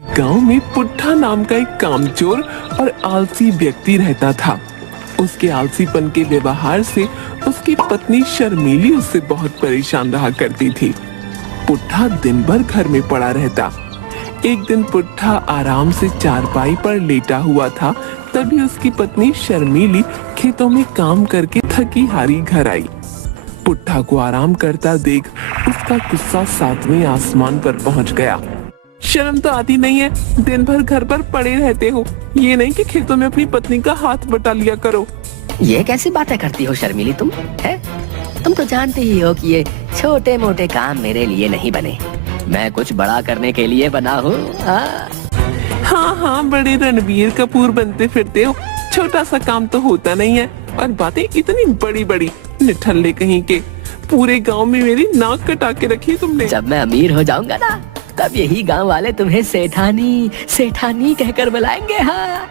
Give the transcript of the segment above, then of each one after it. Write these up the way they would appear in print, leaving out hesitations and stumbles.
गांव में पुट्ठा नाम का एक कामचोर और आलसी व्यक्ति रहता था। उसके आलसीपन के व्यवहार से उसकी पत्नी शर्मीली उससे बहुत परेशान रहा करती थी। पुट्ठा दिन भर घर में पड़ा रहता। एक दिन पुट्ठा आराम से चारपाई पर लेटा हुआ था, तभी उसकी पत्नी शर्मीली खेतों में काम करके थकी हारी घर आई। पुट्ठा को आराम करता देख उसका गुस्सा सातवें आसमान पर पहुंच गया। शर्म तो आती नहीं है, दिन भर घर पर पड़े रहते हो, ये नहीं कि खेतों में अपनी पत्नी का हाथ बटा लिया करो। ये कैसी बातें करती हो शर्मिली तुम? है तुम तो जानती ही हो कि ये छोटे मोटे काम मेरे लिए नहीं बने, मैं कुछ बड़ा करने के लिए बना हूँ। हाँ हाँ, बड़े रणबीर कपूर बनते फिरते हो, छोटा सा काम तो होता नहीं है और बातें इतनी बड़ी बड़ी। निठल्ले कहीं के, पूरे गांव में मेरी नाक कटा के रखी तुमने। जब मैं अमीर हो जाऊंगा ना, तब यही गांव वाले तुम्हें सेठानी सेठानी कहकर बुलाएंगे। हाँ,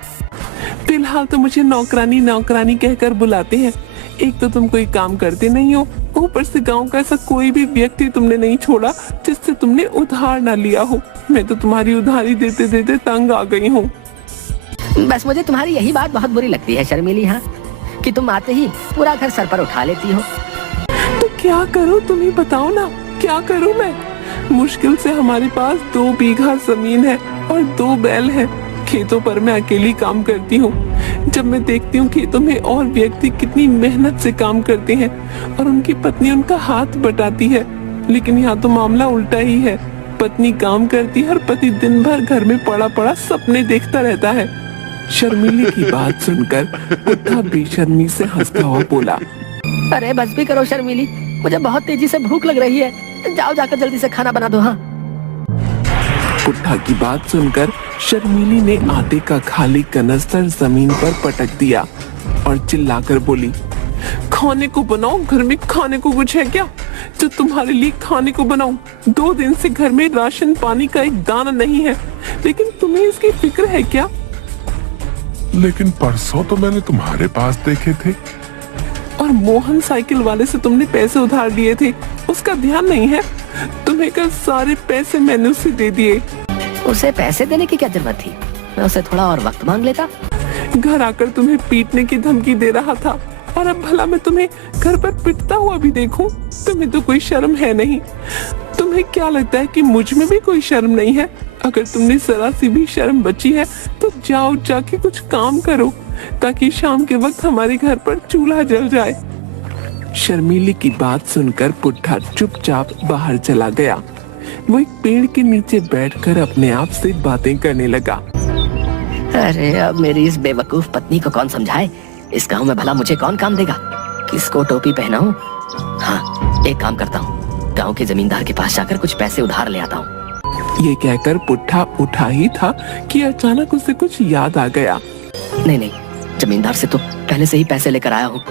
फिलहाल तो मुझे नौकरानी नौकरानी कहकर बुलाते हैं। एक तो तुम कोई काम करते नहीं हो, ऊपर से गांव का ऐसा कोई भी व्यक्ति तुमने नहीं छोड़ा जिससे तुमने उधार ना लिया हो। मैं तो तुम्हारी उधारी देते देते तंग आ गई हूँ। बस मुझे तुम्हारी यही बात बहुत बुरी लगती है शर्मिली, हाँ, कि तुम आते ही पूरा घर सर पर उठा लेती हो। तो क्या करूँ, तुम ही बताओ ना, क्या करूँ मैं? मुश्किल से हमारे पास 2 बीघा जमीन है और 2 बैल हैं। खेतों पर मैं अकेली काम करती हूँ। जब मैं देखती हूँ खेतों में और व्यक्ति कितनी मेहनत से काम करते हैं और उनकी पत्नी उनका हाथ बटाती है, लेकिन यहाँ तो मामला उल्टा ही है। पत्नी काम करती है और पति दिन भर घर में पड़ा पड़ा सपने देखता रहता है। शर्मिली की बात सुनकर पुट्ठा बेशर्मी से हंसता हुआ बोला, अरे बस भी करो शर्मिली, मुझे बहुत तेजी से भूख लग रही है, जाओ जाकर जल्दी से खाना बना दो। हाँ। पुट्ठा की बात सुनकर शर्मिली ने आटे का खाली कनस्तर जमीन पर पटक दिया और चिल्लाकर बोली, खाने को बनाओ, घर में खाने को कुछ है क्या जो तुम्हारे लिए खाने को बनाऊं? 2 दिन से घर में राशन पानी का एक दाना नहीं है, लेकिन तुम्हें इसकी फिक्र है क्या? लेकिन परसों तो मैंने तुम्हारे पास देखे थे। और मोहन साइकिल वाले से तुमने पैसे उधार लिए थे, उसका ध्यान नहीं है? तुम्हें कल सारे पैसे मैंने उसे दे दिए। उसे पैसे देने की क्या जरूरत थी? मैं उसे थोड़ा और वक्त मांग लेता। घर आकर तुम्हें पीटने की धमकी दे रहा था और अब भला मैं तुम्हें घर पर पिटता हुआ भी देखूं? तुम्हें तो कोई शर्म है नहीं। तुम्हें क्या लगता है कि मुझ में भी कोई शर्म नहीं है? अगर तुमने जरा सी भी शर्म बची है तो जाओ जाके कुछ काम करो, ताकि शाम के वक्त हमारे घर पर चूल्हा जल जाए। शर्मिली की बात सुनकर पुट्ठा चुपचाप बाहर चला गया। वो एक पेड़ के नीचे बैठकर अपने आप से बातें करने लगा। अरे अब मेरी इस बेवकूफ पत्नी को कौन समझाए? इस गांव में भला मुझे कौन काम देगा? किसको टोपी पहनाऊं? हाँ, एक काम करता हूँ, गांव के जमींदार के पास जाकर कुछ पैसे उधार ले आता हूँ। ये कहकर पुट्ठा उठा ही था कि अचानक उसे कुछ याद आ गया। नहीं नहीं, जमींदार से तो पहले से ही पैसे लेकर आया हूँ,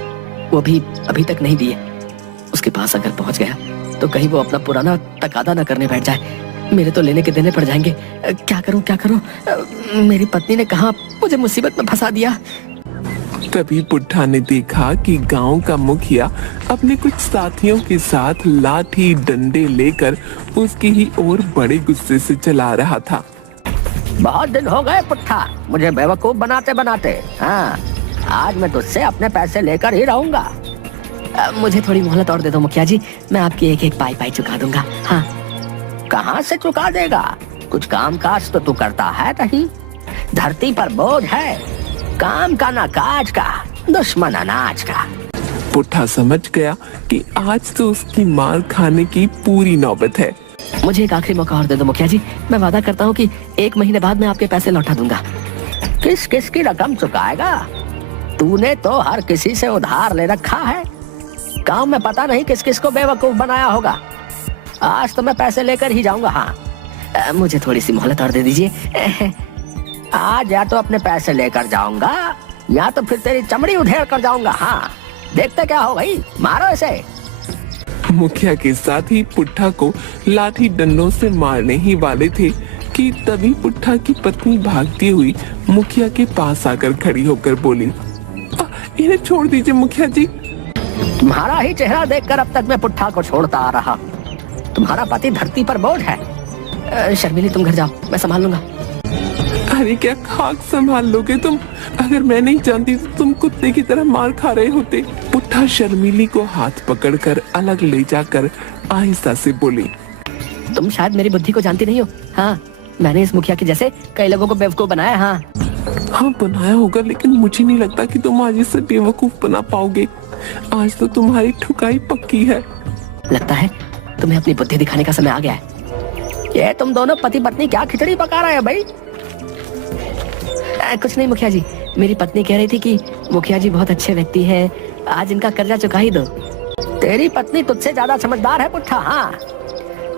वो भी अभी तक नहीं दिए। उसके पास अगर पहुँच गया तो कहीं वो अपना पुराना तकादा न करने बैठ जाए, मेरे तो लेने के देने पड़ जाएंगे। क्या करूँ क्या करूँ? मेरी पत्नी ने कहा मुझे मुसीबत में फंसा दिया। तभी पुट्ठा ने देखा कि गांव का मुखिया अपने कुछ साथियों के साथ लाठी डंडे लेकर उसकी ही ओर बड़े गुस्से से चला रहा था। बहुत दिन हो गए पुट्ठा मुझे बेवकूफ बनाते बनाते। हाँ, आज मैं तुझसे अपने पैसे लेकर ही रहूंगा। मुझे थोड़ी मोहलत और दे दो मुखिया जी, मैं आपकी एक एक पाई पाई चुका दूंगा। हाँ। कहाँ से चुका देगा? कुछ काम काज तो तू करता है नहीं, धरती पर बोझ है, काम का ना काज का, दुश्मन अनाज का। पुट्ठा समझ गया कि आज तो उसकी मार खाने की पूरी नौबत है। मुझे एक आखिरी मौका और दे दो मुखिया जी, मैं वादा करता हूँ कि 1 महीने बाद मैं आपके पैसे लौटा दूंगा। किस किस की रकम चुकाएगा? तूने तो हर किसी से उधार ले रखा है, गांव में पता नहीं किस किस को बेवकूफ बनाया होगा। आज तो मैं पैसे लेकर ही जाऊंगा। हाँ, मुझे थोड़ी सी मोहलत और दे दीजिए। आज या तो अपने पैसे लेकर जाऊंगा या तो फिर तेरी चमड़ी उधेड़ कर जाऊंगा। हाँ, देखते क्या हो भाई, मारो इसे। मुखिया के साथ ही पुट्ठा को लाठी डंडों से मारने ही वाले थे कि तभी पुट्ठा की पत्नी भागती हुई मुखिया के पास आकर खड़ी होकर बोली, इन्हें छोड़ दीजिए मुखिया जी। तुम्हारा ही चेहरा देखकर अब तक मैं पुट्ठा को छोड़ता आ रहा। तुम्हारा पति धरती पर बोझ है, शर्मिली तुम घर जाओ, मैं संभाल लूंगा। अरे क्या खाक संभाल लोगे तुम? अगर मैं नहीं जानती तो तुम कुत्ते की तरह मार खा रहे होते। पुट्ठा शर्मिली को हाथ पकड़कर अलग ले जाकर आहिस्ता से बोली, तुम शायद मेरी बुद्धि को जानती नहीं हो। हाँ, मैंने इस मुखिया के जैसे कई लोगों को बेवकूफ बनाया। हाँ बनाया होगा, लेकिन मुझे नहीं लगता कि तुम आज इसे बेवकूफ बना पाओगे। आज तो तुम्हारी ठुकाई पक्की है। लगता है तुम्हें अपनी बुद्धि दिखाने का समय आ गया है। ये तुम दोनों पति पत्नी क्या खिचड़ी पका रहे हो भाई? कुछ नहीं मुखिया जी, मेरी पत्नी कह रही थी कि मुखिया जी बहुत अच्छे व्यक्ति हैं, आज इनका कर्जा चुका ही दो। तेरी पत्नी तुझसे ज्यादा समझदार है पुट्ठा। हाँ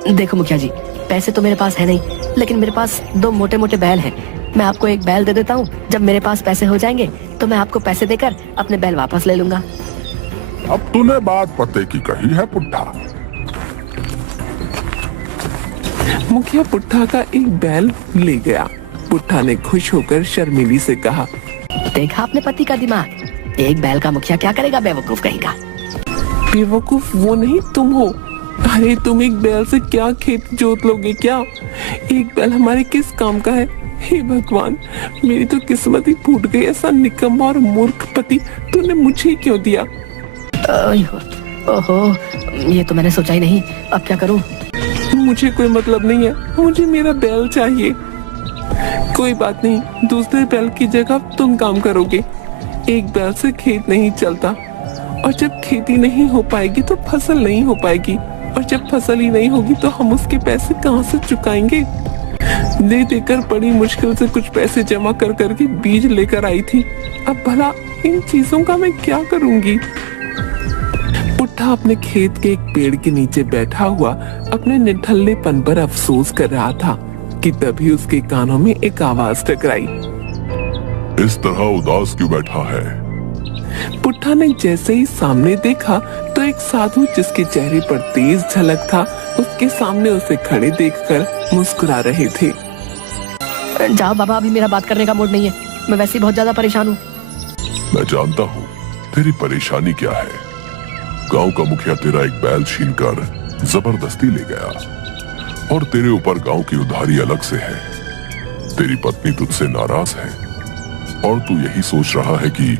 देखो मुखिया जी, पैसे तो मेरे पास है नहीं, लेकिन मेरे पास 2 मोटे मोटे बैल हैं। मैं आपको एक बैल दे देता हूँ, जब मेरे पास पैसे हो जाएंगे तो मैं आपको पैसे देकर अपने बैल वापस ले लूंगा। अब तूने बात पते की कही है पुट्ठा। मुखिया पुट्ठा का एक बैल ले गया। पुट्ठा ने खुश होकर शर्मिली से कहा, देखा अपने पति का दिमाग, एक बैल का मुखिया क्या करेगा बेवकूफ कहेगा। बेवकूफ वो नहीं तुम हो। अरे तुम एक बैल से क्या खेत जोत लोगे क्या? एक बैल हमारे किस काम का है? हे भगवान, मेरी तो किस्मत ही फूट गई। ऐसा निकम्मा और मूर्ख पति तूने मुझे क्यों दिया? ओहो, ये तो मैंने सोचा ही नहीं। अब क्या करूं? मुझे कोई मतलब नहीं है, मुझे मेरा बैल चाहिए। कोई बात नहीं, दूसरे बैल की जगह तुम काम करोगे। एक बैल से खेत नहीं चलता, और जब खेती नहीं हो पाएगी तो फसल नहीं हो पाएगी, और जब फसल ही नहीं होगी तो हम उसके पैसे कहाँ से चुकाएंगे? दे देकर बड़ी मुश्किल से कुछ पैसे जमा कर करके बीज लेकर आई थी। अब भला इन चीजों का मैं क्या करूंगी? पुट्ठा अपने खेत के एक पेड़ के नीचे बैठा हुआ अपने निठल्लेपन पर अफसोस कर रहा था कि तभी उसके कानों में एक आवाज टकराई। इस तरह उदास क्यों बैठा है? पुट्ठा ने जैसे ही सामने देखा तो एक साधु जिसके चेहरे पर तेज झलक था, उसके सामने उसे खड़े देखकर मुस्कुरा रहे थे। जाओ बाबा, अभी मेरा बात करने का मूड नहीं है, मैं वैसे ही बहुत ज्यादा परेशान हूँ। मैं जानता हूँ तेरी परेशानी क्या है। गांव का मुखिया तेरा एक बैल छीन कर जबरदस्ती ले गया, और तेरे ऊपर गांव की उधारी अलग से है। तेरी पत्नी तुझसे नाराज है, और तू यही सोच रहा है कि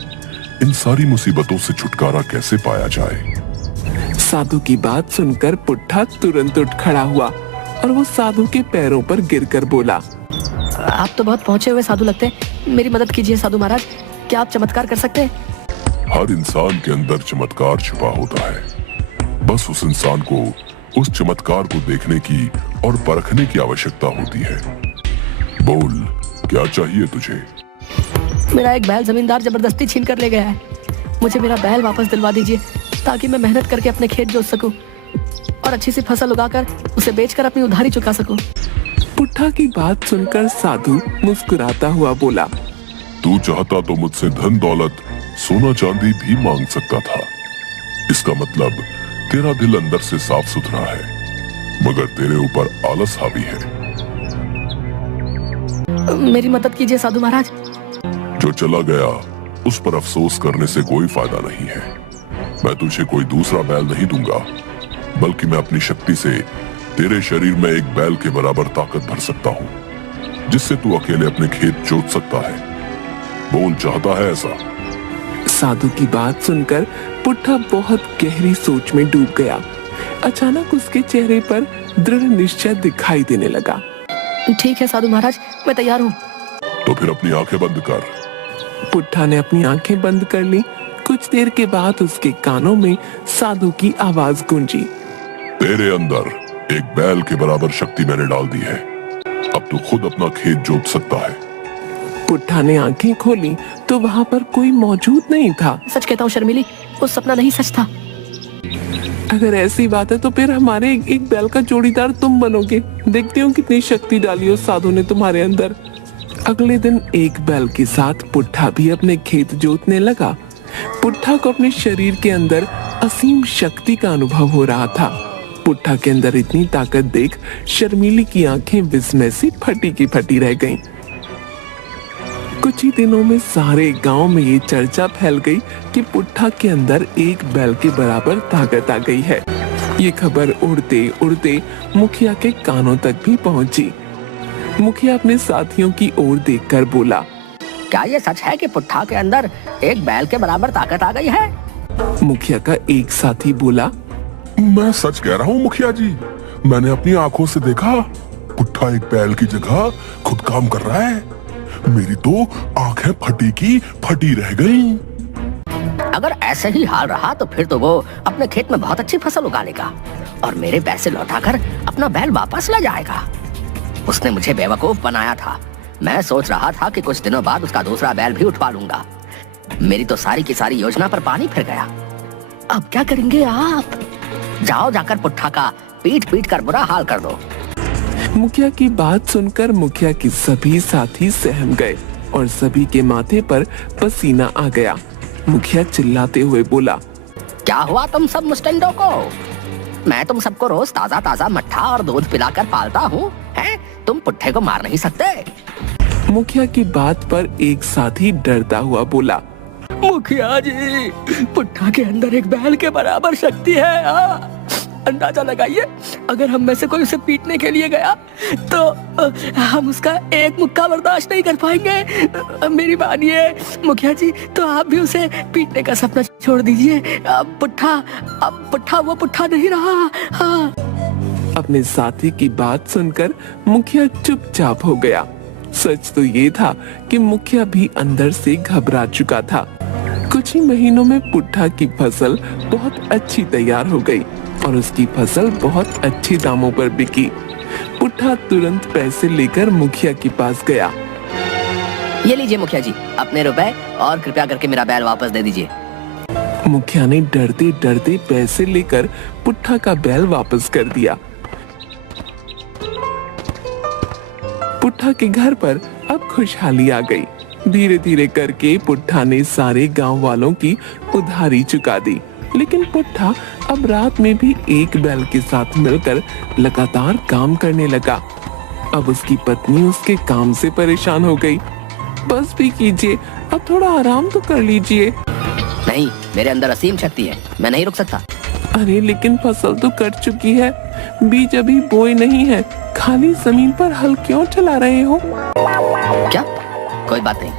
इन सारी मुसीबतों से छुटकारा कैसे पाया जाए। साधु की बात सुनकर पुट्ठा तुरंत उठ खड़ा हुआ और वो साधु के पैरों पर गिरकर बोला, आप तो बहुत पहुंचे हुए साधु लगते हैं, मेरी मदद कीजिए साधु महाराज। क्या आप चमत्कार कर सकते हैं? हर इंसान के अंदर चमत्कार छिपा होता है, बस उस इंसान को उस चमत्कार को देखने की और परखने की आवश्यकता होती है। बोल, क्या चाहिए तुझे? मेरा एक बैल जमींदार जबरदस्ती छीन कर ले गया है, मुझे मेरा बैल वापस दिलवा दीजिए ताकि मैं मेहनत करके अपने खेत जोत सकूं और अच्छी सी फसल उगाकर उसे बेचकर अपनी उधारी चुका सकूं। पुट्ठा की बात सुनकर साधु मुस्कुराता हुआ बोला, तू चाहता तो मुझसे धन दौलत, सोना चांदी भी मांग सकता था। इसका मतलब तेरा दिल अंदर से साफ सुथरा है, मगर तेरे ऊपर आलस हावी है। मेरी मदद कीजिए साधु महाराज। जो चला गया उस पर अफसोस करने से कोई फायदा नहीं है। मैं तुझे कोई दूसरा बैल नहीं दूंगा, बल्कि मैं अपनी शक्ति से तेरे शरीर में एक बैल के बराबर ताकत भर सकता हूँ, जिससे तू अकेले अपने खेत जोत सकता है। बोल, चाहता है ऐसा? साधु की बात सुनकर पुट्ठा बहुत गहरी सोच में डूब गया। अचानक उसके चेहरे पर दृढ़ निश्चय दिखाई देने लगा। ठीक है साधु महाराज, मैं तैयार हूँ। तो फिर अपनी आंखें बंद कर। पुट्ठा ने अपनी आंखें बंद कर ली। कुछ देर के बाद उसके कानों में साधु की आवाज गूंजी, तेरे अंदर एक बैल के बराबर शक्ति मैंने डाल दी है, अब तू खुद अपना खेत जोत सकता है। पुट्ठा ने आंखें खोली तो वहाँ पर कोई मौजूद नहीं था। सच कहता हूँ शर्मिली, वो सपना नहीं सच था। अगर ऐसी बात है तो फिर हमारे एक बैल का जोड़ीदार तुम बनोगे। देखती हूँ कितनी शक्ति डाली उस साधु ने तुम्हारे अंदर। अगले दिन एक बैल के साथ पुट्ठा भी अपने खेत जोतने लगा। पुट्ठा को अपने शरीर के अंदर असीम शक्ति का अनुभव हो रहा था। पुट्ठा के अंदर इतनी ताकत देख शर्मिली की आंखें विस्मय से फटी की फटी रह गईं। कुछ ही दिनों में सारे गांव में ये चर्चा फैल गई कि पुट्ठा के अंदर एक बैल के बराबर ताकत आ गई है। ये खबर उड़ते उड़ते मुखिया के कानों तक भी पहुंची। मुखिया अपने साथियों की ओर देखकर बोला, क्या ये सच है कि पुट्ठा के अंदर एक बैल के बराबर ताकत आ गई है? मुखिया का एक साथी बोला, मैं सच कह रहा हूँ मुखिया जी, मैंने अपनी आंखों से देखा, पुट्ठा एक बैल की जगह खुद काम कर रहा है। मेरी तो आंखें फटी की फटी रह गईं। अगर ऐसे ही हाल रहा तो फिर तो वो अपने खेत में बहुत अच्छी फसल उगा लेगा और मेरे पैसे लौटाकर अपना बैल वापस ले जाएगा। उसने मुझे बेवकूफ बनाया था। मैं सोच रहा था कि कुछ दिनों बाद उसका दूसरा बैल भी उठवा लूंगा। मेरी तो सारी की सारी योजना पर पानी फिर गया। अब क्या करेंगे आप? जाओ जाकर पुट्ठा का पीट पीट कर बुरा हाल कर दो। मुखिया की बात सुनकर मुखिया के सभी साथी सहम गए और सभी के माथे पर पसीना आ गया। मुखिया चिल्लाते हुए बोला, क्या हुआ तुम सब मुस्टंडों को? मैं तुम सबको रोज ताजा ताजा मट्ठा और दूध पिलाकर पालता हूँ, हैं? तुम पुट्ठे को मार नहीं सकते। मुखिया की बात पर एक साथी डरता हुआ बोला, मुखिया जी, पुट्ठा के अंदर एक बैल के बराबर शक्ति है। अंदाजा लगाइए, अगर हम में से कोई उसे पीटने के लिए गया तो हम उसका एक मुक्का बर्दाश्त नहीं कर पाएंगे। मेरी मानिए मुखिया जी, तो आप भी उसे पीटने का सपना छोड़ दीजिए। अब पुट्ठा वो पुट्ठा नहीं रहा। हाँ। अपने साथी की बात सुनकर मुखिया चुपचाप हो गया। सच तो ये था कि मुखिया भी अंदर से घबरा चुका था। कुछ ही महीनों में पुट्ठा की फसल बहुत अच्छी तैयार हो गई और उसकी फसल बहुत अच्छे दामों पर बिकी। पुट्ठा तुरंत पैसे लेकर मुखिया के पास गया। ये लीजिए मुखिया जी, अपने रुपए, और कृपया करके मेरा बैल वापस दे दीजिए। मुखिया ने डरते डरते पैसे लेकर पुट्ठा का बैल वापस कर दिया। पुट्ठा के घर पर अब खुशहाली आ गई। धीरे धीरे करके पुट्ठा ने सारे गांव वालों की उधारी चुका दी। लेकिन पुट्ठा अब रात में भी एक बैल के साथ मिलकर लगातार काम करने लगा। अब उसकी पत्नी उसके काम से परेशान हो गई। बस भी कीजिए, अब थोड़ा आराम तो कर लीजिए। नहीं, मेरे अंदर असीम शक्ति है, मैं नहीं रुक सकता। अरे लेकिन फसल तो कट चुकी है, बीज अभी बोए नहीं है, खाली जमीन पर हल क्यों चला रहे हो? क्या? कोई बात नहीं,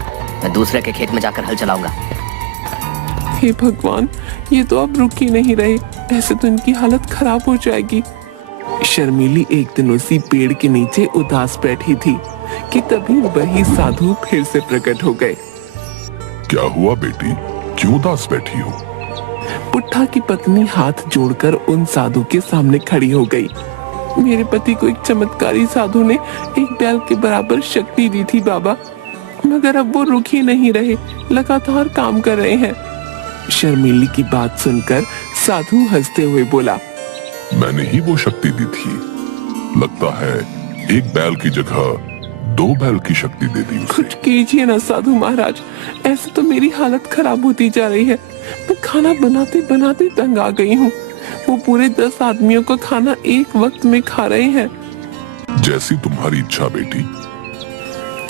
मैं दूसरे के खेत में जाकर हल चलाऊंगा। हे भगवान, ये तो अब रुक ही नहीं रहे, ऐसे तो इनकी हालत खराब हो जाएगी। शर्मीली एक दिन उसी पेड़ के नीचे उदास बैठी थी कि तभी वही साधु फिर से प्रकट हो गए। क्या हुआ बेटी, क्यों उदास बैठी हो? पुट्ठा की पत्नी हाथ जोड़कर उन साधु के सामने खड़ी हो गई। मेरे पति को एक चमत्कारी साधु ने एक बैल के बराबर शक्ति दी थी बाबा, मगर अब वो रुक ही नहीं रहे, लगातार काम कर रहे हैं। शर्मीली की बात सुनकर साधु हंसते हुए बोला, मैंने ही वो शक्ति दी थी। लगता है एक बैल की जगह 2 बैल की शक्ति दे दी उसे। कुछ कीजिए ना साधु महाराज, ऐसे तो मेरी हालत खराब होती जा रही है। मैं खाना बनाते बनाते तंग आ गई हूँ। वो पूरे 10 आदमियों का खाना एक वक्त में खा रहे हैं। जैसी तुम्हारी इच्छा बेटी।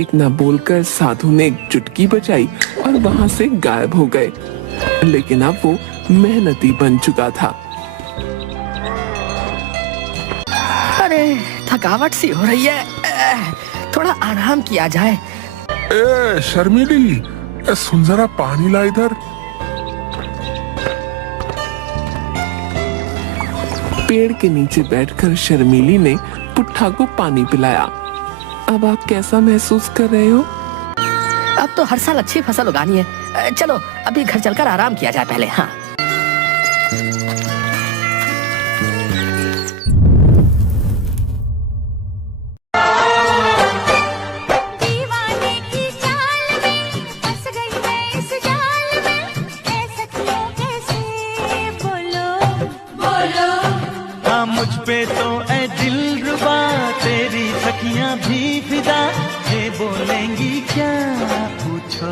इतना बोलकर साधु ने एक चुटकी बजाई और वहाँ से गायब हो गए। लेकिन अब वो मेहनती बन चुका था। अरे थकावट सी हो रही है, थोड़ा आराम किया जाए। ए शर्मीली, सुन जरा, पानी ला इधर। पेड़ के नीचे बैठकर शर्मीली ने पुट्ठा को पानी पिलाया। अब आप कैसा महसूस कर रहे हो? अब तो हर साल अच्छी फसल उगानी है। चलो अभी घर चलकर आराम किया जाए पहले। हाँ। मुझ पे तो ऐ दिलरुबा तेरी सखियां भी फिदा, ये बोलेंगी क्या पूछो।